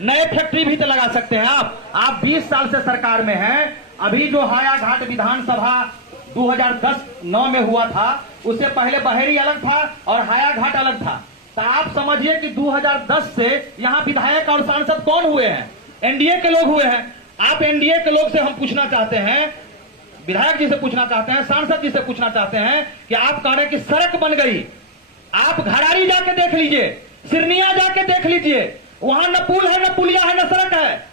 नए फैक्ट्री भी तो लगा सकते हैं आप 20 साल से सरकार में हैं। अभी जो हायाघाट विधानसभा 2010-9 में हुआ था, उससे पहले बहेरी अलग था और हायाघाट अलग था। तो आप समझिए कि 2010 से यहाँ विधायक और सांसद कौन हुए हैं? एनडीए के लोग हुए हैं। आप एनडीए के लोग से हम पूछना चाहते हैं, विधायक जी से पूछना चाहते हैं, सांसद जी से पूछना चाहते हैं कि आप कह रहे हैं कि सड़क बन गई। आप घरारी जाके देख लीजिए, सिरनिया जाके देख लीजिए, वहां न पुल है, न पुलिया है, न सड़क है,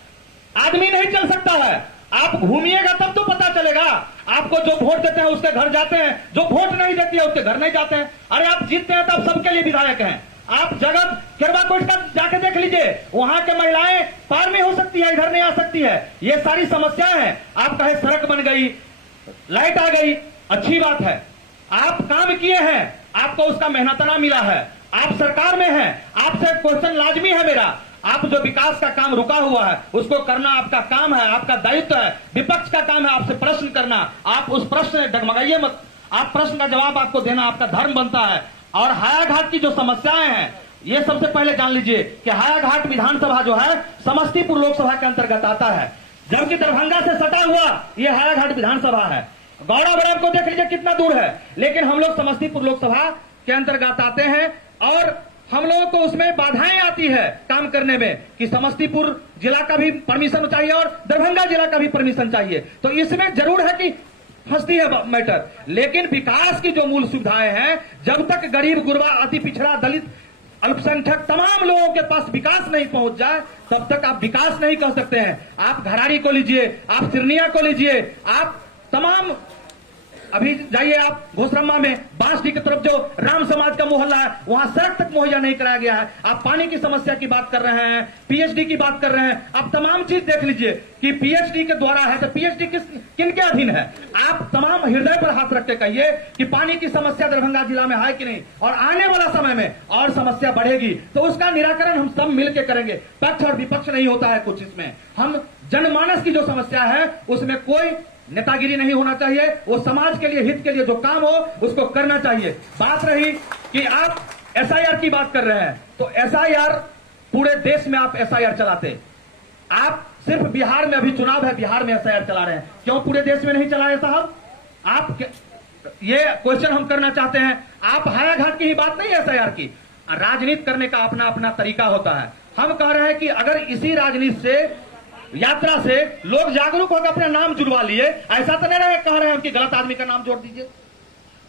आदमी नहीं चल सकता है। आप घूमिएगा तब तो पता चलेगा। आपको जो वोट देते हैं उसके घर जाते हैं, जो वोट नहीं देती है उसके घर नहीं जाते हैं। अरे आप जीतते हैं तब सबके लिए विधायक हैं। आप जगत केरवाकोट का जाके देख लीजिए, वहां के महिलाएं पार में हो सकती है, इधर नहीं आ सकती है। ये सारी समस्याएं हैं। आप कहे सड़क बन गई, लाइट आ गई, अच्छी बात है, आप काम किए हैं, आपको उसका मेहनतना मिला है, आप सरकार में हैं, आपसे क्वेश्चन लाजमी है मेरा। आप जो विकास का काम रुका हुआ है उसको करना आपका काम है, आपका दायित्व है। विपक्ष का काम है आपसे प्रश्न करना। आप उस प्रश्न डगमगाइए मत, आप प्रश्न का जवाब आपको देना आपका धर्म बनता है। और हायाघाट की जो समस्याएं हैं, ये सबसे पहले जान लीजिए कि हायाघाट विधानसभा जो है समस्तीपुर लोकसभा के अंतर्गत आता है, जबकि दरभंगा से सटा हुआ ये हायाघाट विधानसभा है। गौड़ा बराबर को देख लीजिए कितना दूर है, लेकिन हम लोग समस्तीपुर लोकसभा के अंतर्गत आते हैं और हम लोगों को उसमें बाधाएं आती है काम करने में कि समस्तीपुर जिला का भी परमिशन चाहिए और दरभंगा जिला का भी परमिशन चाहिए। तो इसमें जरूर है कि फंसती है मैटर, लेकिन विकास की जो मूल सुविधाएं हैं, जब तक गरीब गुरबा अति पिछड़ा दलित अल्पसंख्यक तमाम लोगों के पास विकास नहीं पहुंच जाए, तब तक आप विकास नहीं कह सकते हैं। आप घरारी को लीजिए, आप सिरनिया को लीजिए, आप तमाम अभी जाइए आप घोसरम्मा में बांसडी की तरफ जो राम समाज का मोहल्ला है, वहां सड़क तक मुहैया नहीं कराया गया है। आप पानी की समस्या की बात कर रहे हैं, पीएचडी की बात कर रहे हैं, आप तमाम चीज देख लीजिए कि पीएचडी के द्वारा है, तो पीएचडी किन के अधीन है? आप तमाम हृदय पर हाथ रख के कहिए कि पानी की समस्या दरभंगा जिला में है कि नहीं, और आने वाला समय में और समस्या बढ़ेगी तो उसका निराकरण हम सब मिलकर करेंगे। पक्ष और विपक्ष नहीं होता है कुछ, इसमें हम जनमानस की जो समस्या है उसमें कोई नेतागिरी नहीं होना चाहिए। वो समाज के लिए, हित के लिए जो काम हो उसको करना चाहिए। बात रही कि आप एसआईआर की बात कर रहे हैं, तो एसआईआर पूरे देश में आप एसआईआर चलाते, आप सिर्फ बिहार में अभी चुनाव है, बिहार में एसआईआर चला रहे हैं, क्यों पूरे देश में नहीं चला रहे साहब? आप ये क्वेश्चन हम करना चाहते हैं। आप हायाघाट की ही बात नहीं, एसआईआर की। राजनीति करने का अपना अपना तरीका होता है। हम कह रहे हैं कि अगर इसी राजनीति से, यात्रा से लोग जागरूक होकर अपना नाम जुड़वा लिए, ऐसा तो नहीं रहे कह रहे हैं कि गलत आदमी का नाम जोड़ दीजिए।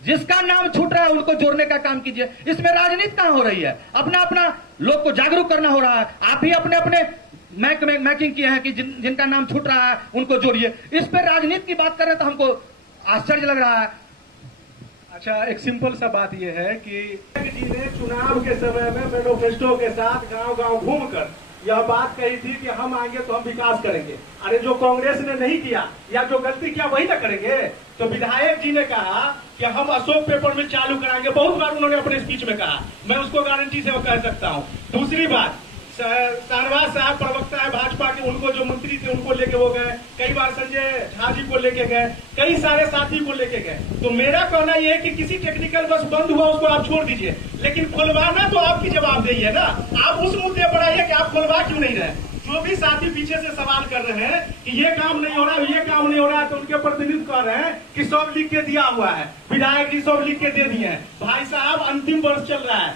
जिसका नाम छूट रहा है उनको जोड़ने का काम कीजिए। इसमें राजनीति कहां हो रही है? अपना अपना लोग को जागरूक करना हो रहा है। आप ही अपने अपने मैकिंग किए हैं कि जिनका नाम छूट रहा है उनको जोड़िए। इस पर राजनीति की बात कर रहे हैं तो हमको आश्चर्य लग रहा है। अच्छा, एक सिंपल सा बात यह है कि जी ने चुनाव के समय में मैनिफेस्टो के साथ गांव गांव घूमकर यह बात कही थी कि हम आएंगे तो हम विकास करेंगे। अरे जो कांग्रेस ने नहीं किया या जो गलती किया वही ना करेंगे। तो विधायक जी ने कहा कि हम अशोक पेपर में चालू कराएंगे, बहुत बार उन्होंने अपने स्पीच में कहा, मैं उसको गारंटी से कह सकता हूँ। दूसरी बात, शाहनवाज साहब प्रवक्ता है भाजपा के, उनको जो मंत्री थे उनको लेके वो गए, कई बार संजय झा जी को लेके गए, कई सारे साथी को लेके गए। तो मेरा कहना यह है कि किसी टेक्निकल बस बंद हुआ उसको आप छोड़ दीजिए, लेकिन खुलवाना तो आपकी जवाबदेही है ना। आप उस मुद्दे पर आइए कि आप खुलवा क्यों नहीं रहे। जो भी साथी पीछे से सवाल कर रहे हैं कि ये काम नहीं हो रहा है, ये काम नहीं हो रहा है, तो उनके प्रतिनिधि कह रहे हैं कि सब लिख के दिया हुआ है, विधायक जी सब लिख के दे दिए हैं। भाई साहब, अंतिम वर्ष चल रहा है।